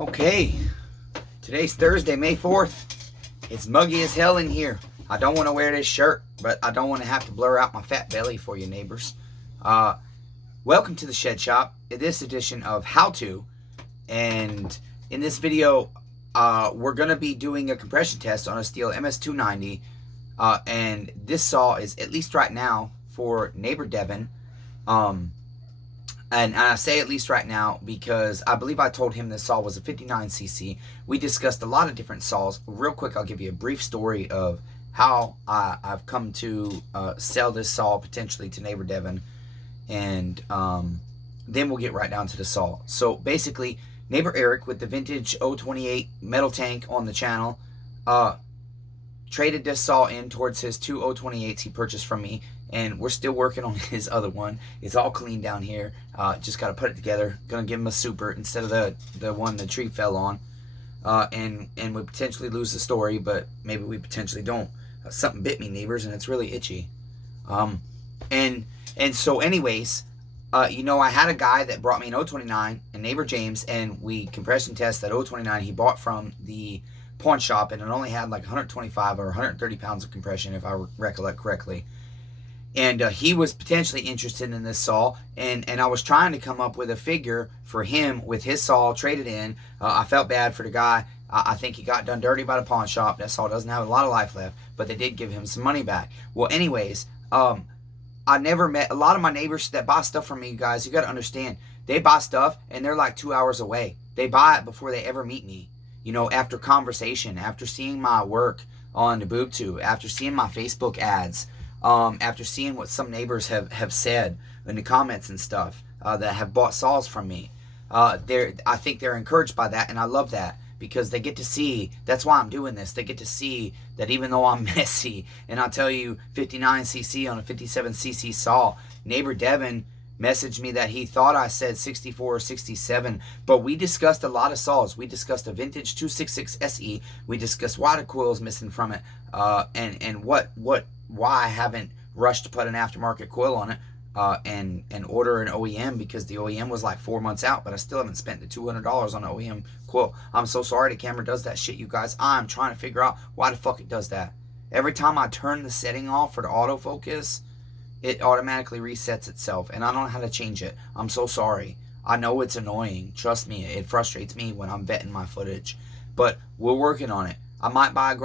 Okay, today's Thursday, May 4th. It's muggy as hell in here. I don't want to wear this shirt, but I don't want to have to blur out my fat belly for you neighbors. Uh, Welcome to the Shed Shop, in this edition of How To. And in this video, we're going to be doing a compression test on a Stihl MS290. And this saw is, at least right now, for neighbor Devin. And I say at least right now because I believe I told him this saw was a 59cc. We discussed a lot of different saws. Real quick, I'll give you a brief story of how I've come to sell this saw potentially to neighbor Devin. And then we'll get right down to the saw. So basically, neighbor Eric with the vintage 028 metal tank on the channel traded this saw in towards his two 028s he purchased from me, and we're still working on his other one. It's all clean down here. Just got to put it together. Gonna give him a super instead of the one the tree fell on, and we potentially lose the story, but maybe we potentially don't. Something bit me, neighbors, and it's really itchy. And so anyways, I had a guy that brought me an 029, and neighbor James, and we compression test that 029 he bought from the pawn shop, and it only had like 125 or 130 pounds of compression, if I recollect correctly. And he was potentially interested in this saw, and I was trying to come up with a figure for him with his saw traded in. I felt bad for the guy. I think he got done dirty by the pawn shop. That saw doesn't have a lot of life left, but they did give him some money back. Well, anyways, I never met a lot of my neighbors that buy stuff from me. You guys, you got to understand, they buy stuff and they're like 2 hours away. They buy it before they ever meet me. After conversation, after seeing my work on the BoobTube, after seeing my Facebook ads, after seeing what some neighbors have said in the comments and stuff, that have bought saws from me. I think they're encouraged by that, and I love that, because they get to see, that's why I'm doing this, they get to see that even though I'm messy, and I'll tell you, 59cc on a 57cc saw, neighbor Devin messaged me that he thought I said 64 or 67, but we discussed a lot of saws. We discussed a vintage 266 SE. We discussed why the coil's missing from it, and why I haven't rushed to put an aftermarket coil on it, and order an OEM, because the OEM was like 4 months out, but I still haven't spent the $200 on an OEM coil. I'm so sorry the camera does that shit, you guys. I'm trying to figure out why the fuck it does that. Every time I turn the setting off for the autofocus, it automatically resets itself, and I don't know how to change it. I'm so sorry. I know it's annoying. Trust me, it frustrates me when I'm vetting my footage. But we're working on it. I might buy a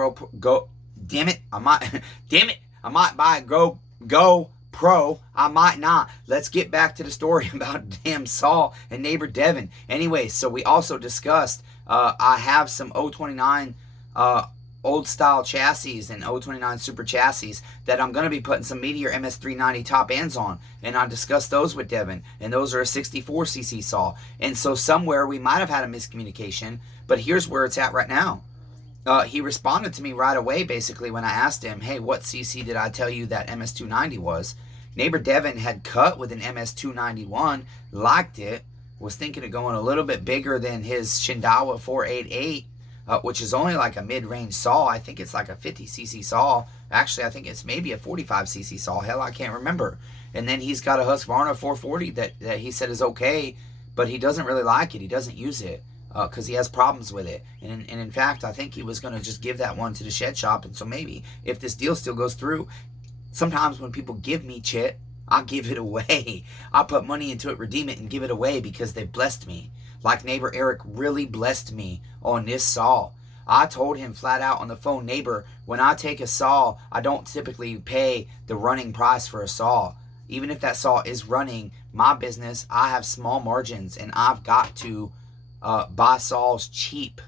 damn it, I might buy a GoPro. I might not. Let's get back to the story about damn saw and neighbor Devin. Anyway, so we also discussed, I have some 029 old style chassis and 029 super chassis that I'm going to be putting some Meteor MS390 top ends on, and I discussed those with Devin, and those are a 64cc saw. And so somewhere we might have had a miscommunication, but here's where it's at right now. He responded to me right away, basically, when I asked him, hey, what cc did I tell you that MS290 was? Neighbor Devin had cut with an MS291, liked it, was thinking of going a little bit bigger than his Shindawa 488, which is only like a mid-range saw. I think it's like a 50cc saw. Actually, I think it's maybe a 45cc saw. Hell, I can't remember. And then he's got a Husqvarna 440 that he said is okay, but he doesn't really like it. He doesn't use it because he has problems with it. And in fact, I think he was going to just give that one to the Shed Shop. And so maybe if this deal still goes through, sometimes when people give me shit, I'll give it away. I'll put money into it, redeem it, and give it away because they blessed me. Like neighbor Eric really blessed me on this saw. I told him flat out on the phone, neighbor, when I take a saw, I don't typically pay the running price for a saw. Even if that saw is running, my business, I have small margins, and I've got to buy saws cheap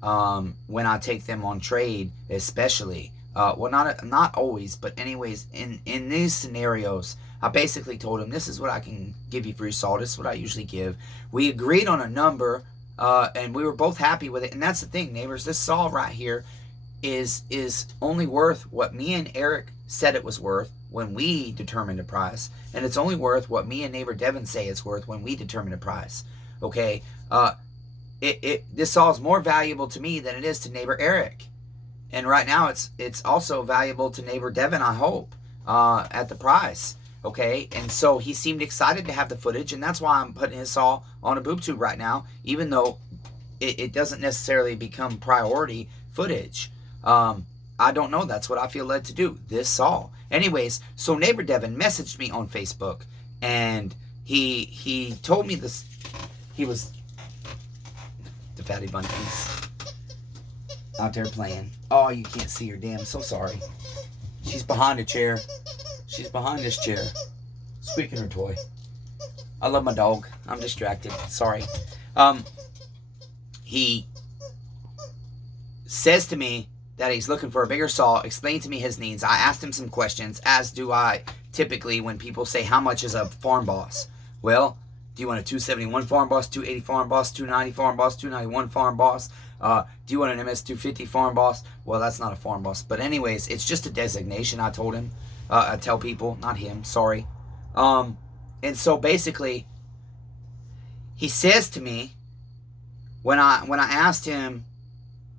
when I take them on trade, especially. Well, not always, but anyways, in these scenarios, I basically told him, this is what I can give you for your saw. This is what I usually give. We agreed on a number, and we were both happy with it. And that's the thing, neighbors. This saw right here is only worth what me and Eric said it was worth when we determined a price. And it's only worth what me and neighbor Devin say it's worth when we determine a price. Okay? This saw is more valuable to me than it is to neighbor Eric. And right now, it's also valuable to neighbor Devin, I hope, at the price. Okay, and so he seemed excited to have the footage, and that's why I'm putting his saw on a BoobTube right now, even though it doesn't necessarily become priority footage. I don't know. That's what I feel led to do. This saw. Anyways, so neighbor Devin messaged me on Facebook, and he told me this. He was the Fatty Bunkies out there playing. Oh, you can't see her. Damn, so sorry. She's behind a chair. She's behind this chair, squeaking her toy. I love my dog. I'm distracted. Sorry. He says to me that he's looking for a bigger saw, explained to me his needs. I asked him some questions, as do I typically when people say, how much is a Farm Boss? Well, do you want a 271 Farm Boss, 280 Farm Boss, 290 Farm Boss, 291 Farm Boss? Do you want an MS250 Farm Boss? Well, that's not a Farm Boss. But anyways, it's just a designation, I told him. I tell people, not him, sorry. And so basically, he says to me, when I asked him,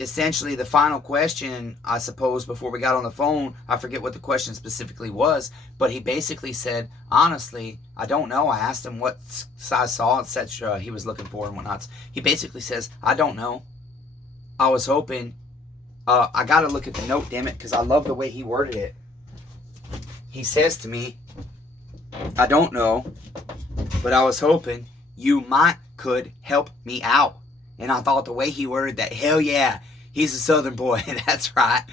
essentially the final question, I suppose, before we got on the phone, I forget what the question specifically was, but he basically said, honestly, I don't know. I asked him what size saw, etc. he was looking for and whatnot. He basically says, I don't know. I was hoping, I got to look at the note, damn it, because I love the way he worded it. He says to me, I don't know, but I was hoping you could help me out. And I thought the way he worded that, hell yeah, he's a Southern boy. That's right.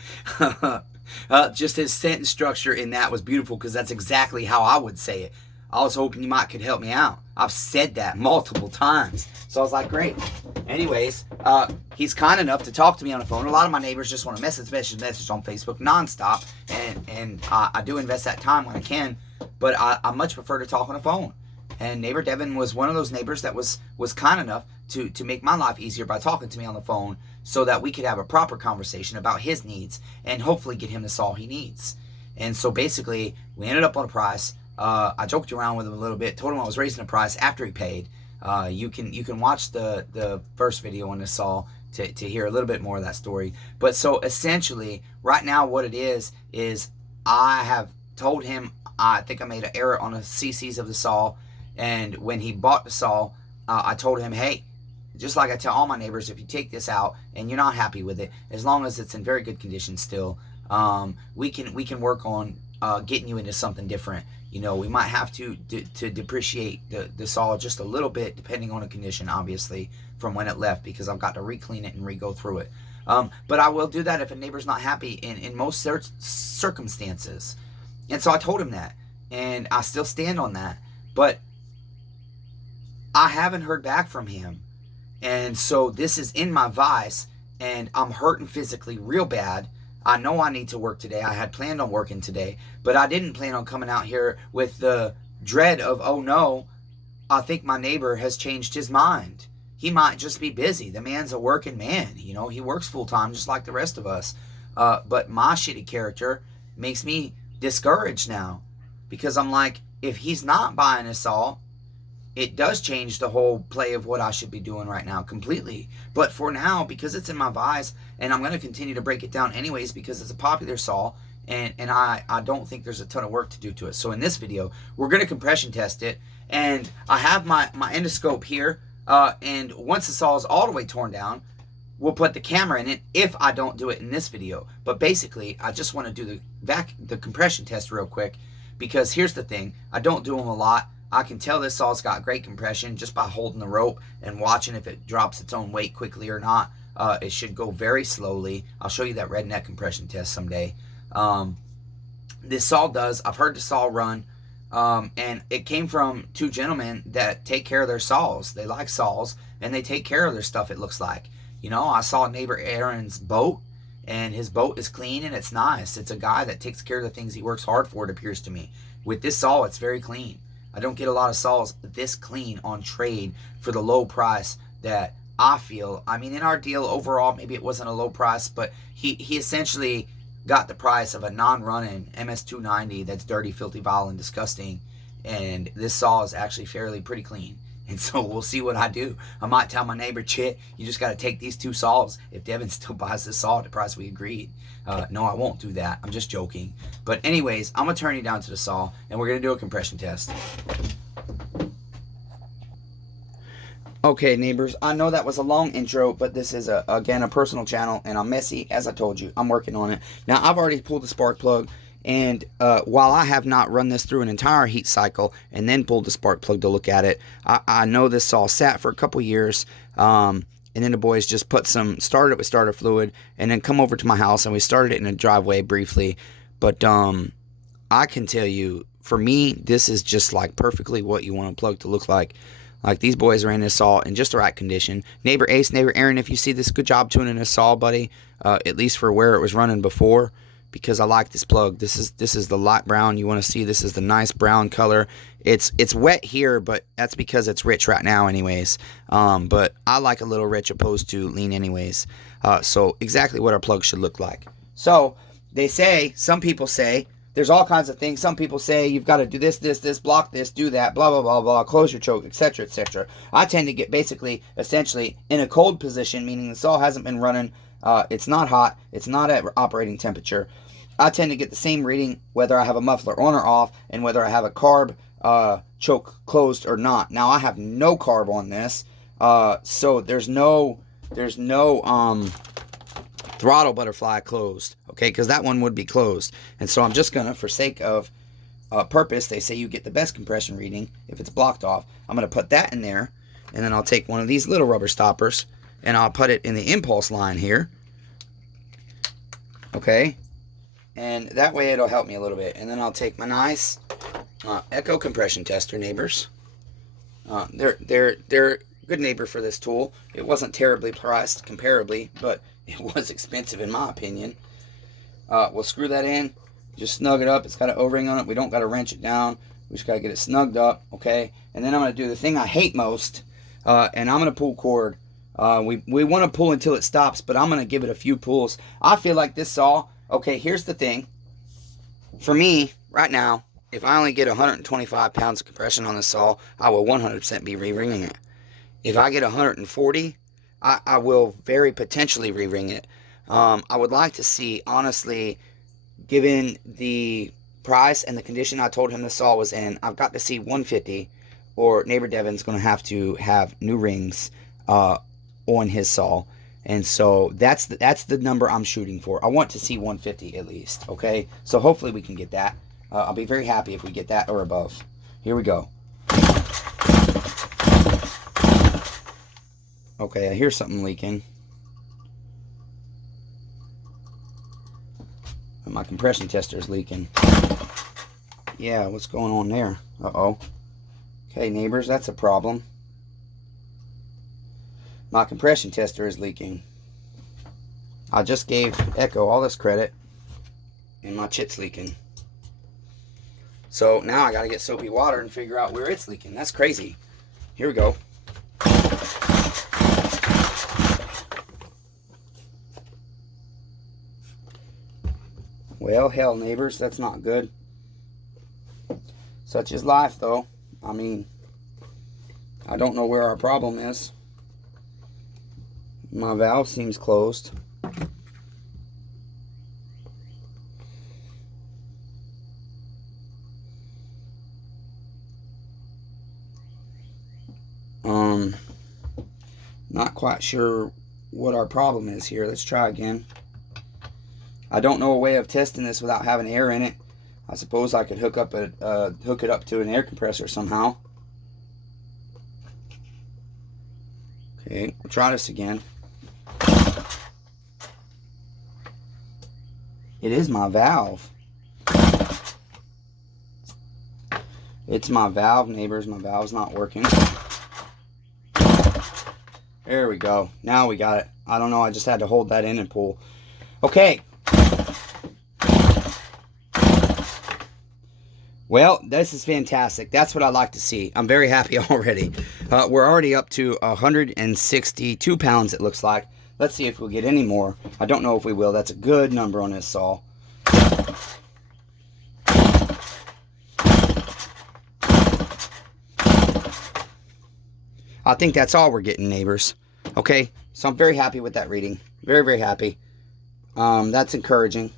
Just his sentence structure in that was beautiful, because that's exactly how I would say it. I was hoping you could help me out. I've said that multiple times. So I was like, great. Anyways, he's kind enough to talk to me on the phone. A lot of my neighbors just want to message on Facebook nonstop. And I do invest that time when I can. But I much prefer to talk on the phone. And neighbor Devin was one of those neighbors that was kind enough to make my life easier by talking to me on the phone, so that we could have a proper conversation about his needs and hopefully get him the saw he needs. And so basically, we ended up on a price. I joked around with him a little bit, told him I was raising the price after he paid. You can watch the first video on the saw to hear a little bit more of that story. But so essentially, right now what it is I have told him I think I made an error on the CCs of the saw. And when he bought the saw, I told him, hey, just like I tell all my neighbors, if you take this out and you're not happy with it, as long as it's in very good condition still, we can work on getting you into something different. You know, we might have to depreciate the saw just a little bit, depending on the condition, obviously, from when it left, because I've got to re-clean it and re-go through it. But I will do that if a neighbor's not happy in most circumstances. And so I told him that, and I still stand on that. But I haven't heard back from him. And so this is in my vice, and I'm hurting physically real bad. I know I need to work today. I had planned on working today, but I didn't plan on coming out here with the dread of, oh no, I think my neighbor has changed his mind. He might just be busy. The man's a working man. You know, he works full time just like the rest of us. But my shitty character makes me discouraged now, because I'm like, if he's not buying a saw, it does change the whole play of what I should be doing right now completely. But for now, because it's in my vice, and I'm going to continue to break it down anyways, because it's a popular saw, and I don't think there's a ton of work to do to it. So in this video, we're going to compression test it, and I have my endoscope here, and once the saw is all the way torn down, we'll put the camera in it if I don't do it in this video. But basically, I just want to do the compression test real quick, because here's the thing, I don't do them a lot. I can tell this saw's got great compression just by holding the rope and watching if it drops its own weight quickly or not. It should go very slowly. I'll show you that redneck compression test someday. This saw does. I've heard the saw run, and it came from two gentlemen that take care of their saws. They like saws, and they take care of their stuff, it looks like. You know, I saw neighbor Aaron's boat, and his boat is clean and it's nice. It's a guy that takes care of the things he works hard for, it appears to me. With this saw, it's very clean. I don't get a lot of saws this clean on trade for the low price that I feel. I mean, in our deal overall, maybe it wasn't a low price, but he essentially got the price of a non-running MS290 that's dirty, filthy, vile, and disgusting. And this saw is actually fairly pretty clean. And so we'll see what I do. I might tell my neighbor, Chit, you just got to take these two saws if Devin still buys this saw at the price we agreed. No, I won't do that. I'm just joking. But anyways, I'm going to turn you down to the saw, and we're going to do a compression test. Okay, neighbors, I know that was a long intro, but this is, again, a personal channel, and I'm messy, as I told you. I'm working on it. Now, I've already pulled the spark plug, and while I have not run this through an entire heat cycle and then pulled the spark plug to look at it, I know this saw sat for a couple years, and then the boys just started it with starter fluid, and then come over to my house, and we started it in a driveway briefly. But I can tell you, for me, this is just like perfectly what you want a plug to look like. Like, these boys ran this saw in just the right condition. Neighbor Ace, neighbor Aaron, if you see this, good job tuning this saw, buddy. At least for where it was running before, because I like this plug. This is the light brown you want to see. This is the nice brown color. It's wet here, but that's because it's rich right now anyways. But I like a little rich opposed to lean anyways. So exactly what our plug should look like. So they say, some people say, there's all kinds of things. Some people say you've got to do this, block this, do that, blah, blah, blah, blah, close your choke, etc., etc. I tend to get essentially in a cold position, meaning the saw hasn't been running. It's not hot. It's not at operating temperature. I tend to get the same reading whether I have a muffler on or off, and whether I have a carb choke closed or not. Now, I have no carb on this, so there's no throttle butterfly closed, okay, because that one would be closed. And so I'm just gonna, for sake of purpose, they say you get the best compression reading if it's blocked off. I'm gonna put that in there, and then I'll take one of these little rubber stoppers and I'll put it in the impulse line here, okay, and that way it'll help me a little bit. And then I'll take my nice Echo compression tester, neighbors. They're good neighbor for this tool. It wasn't terribly priced comparably, but it was expensive in my opinion. We'll screw that in, just snug it up. It's got an O-ring on it. We don't got to wrench it down. We just got to get it snugged up, okay? And then I'm going to do the thing I hate most, and I'm going to pull cord. We want to pull until it stops, but I'm going to give it a few pulls. I feel like this saw, okay, here's the thing. For me, right now, if I only get 125 pounds of compression on this saw, I will 100% be re-ringing it. If I get 140, I will very potentially re-ring it. I would like to see, honestly, given the price and the condition I told him the saw was in, I've got to see 150, or neighbor Devin's going to have new rings on his saw. And so that's the number I'm shooting for. I want to see 150 at least, okay? So hopefully we can get that. I'll be very happy if we get that or above. Here we go. Okay, I hear something leaking. My compression tester is leaking. Yeah, what's going on there? Uh-oh. Okay, neighbors, that's a problem. My compression tester is leaking. I just gave Echo all this credit, and my chit's leaking. So now I gotta get soapy water and figure out where it's leaking. That's crazy. Here we go. Well, hell, neighbors, that's not good. Such is life, though. I mean, I don't know where our problem is. My valve seems closed. Not quite sure what our problem is here. Let's try again. I don't know a way of testing this without having air in it. I suppose I could hook it up to an air compressor somehow. Okay, we'll try this again. It is my valve. It's my valve, neighbors. My valve's not working. There we go. Now we got it. I don't know. I just had to hold that in and pull. Okay. Well, this is fantastic. That's what I like to see. I'm very happy already. We're already up to 162 pounds, it looks like. Let's see if we'll get any more. I don't know if we will. That's a good number on this saw. I think that's all we're getting, neighbors. Okay, so I'm very happy with that reading. Very, very happy. That's encouraging.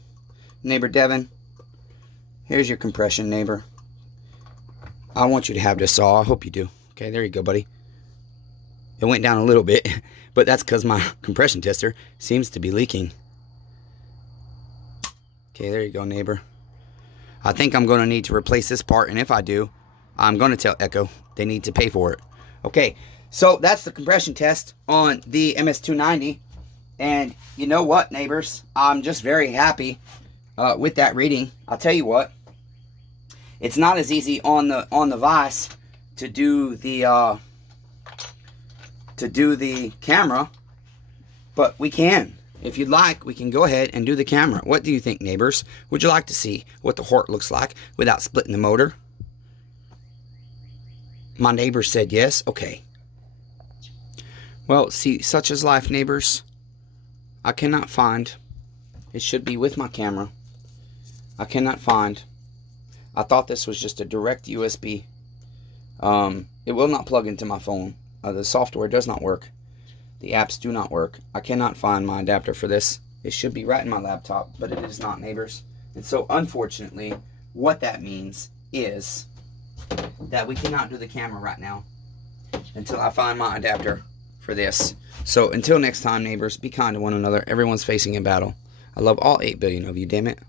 Neighbor Devin, here's your compression, neighbor. I want you to have this saw. I hope you do. Okay, there you go, buddy. It went down a little bit, but that's because my compression tester seems to be leaking. Okay, there you go, neighbor. I think I'm going to need to replace this part, and if I do, I'm going to tell Echo they need to pay for it. Okay, so that's the compression test on the MS290. And you know what, neighbors? I'm just very happy with that reading. I'll tell you what. It's not as easy on the Vice to do the camera, but we can. If you'd like, we can go ahead and do the camera. What do you think, neighbors? Would you like to see what the Hort looks like without splitting the motor? My neighbor said yes. Okay. Well, see, such is life, neighbors. I cannot find. It should be with my camera. I cannot find. I thought this was just a direct USB. It will not plug into my phone. The software does not work. The apps do not work. I cannot find my adapter for this. It should be right in my laptop, but it is not, neighbors. And so, unfortunately, what that means is that we cannot do the camera right now until I find my adapter for this. So, until next time, neighbors, be kind to one another. Everyone's facing a battle. I love all 8 billion of you, damn it.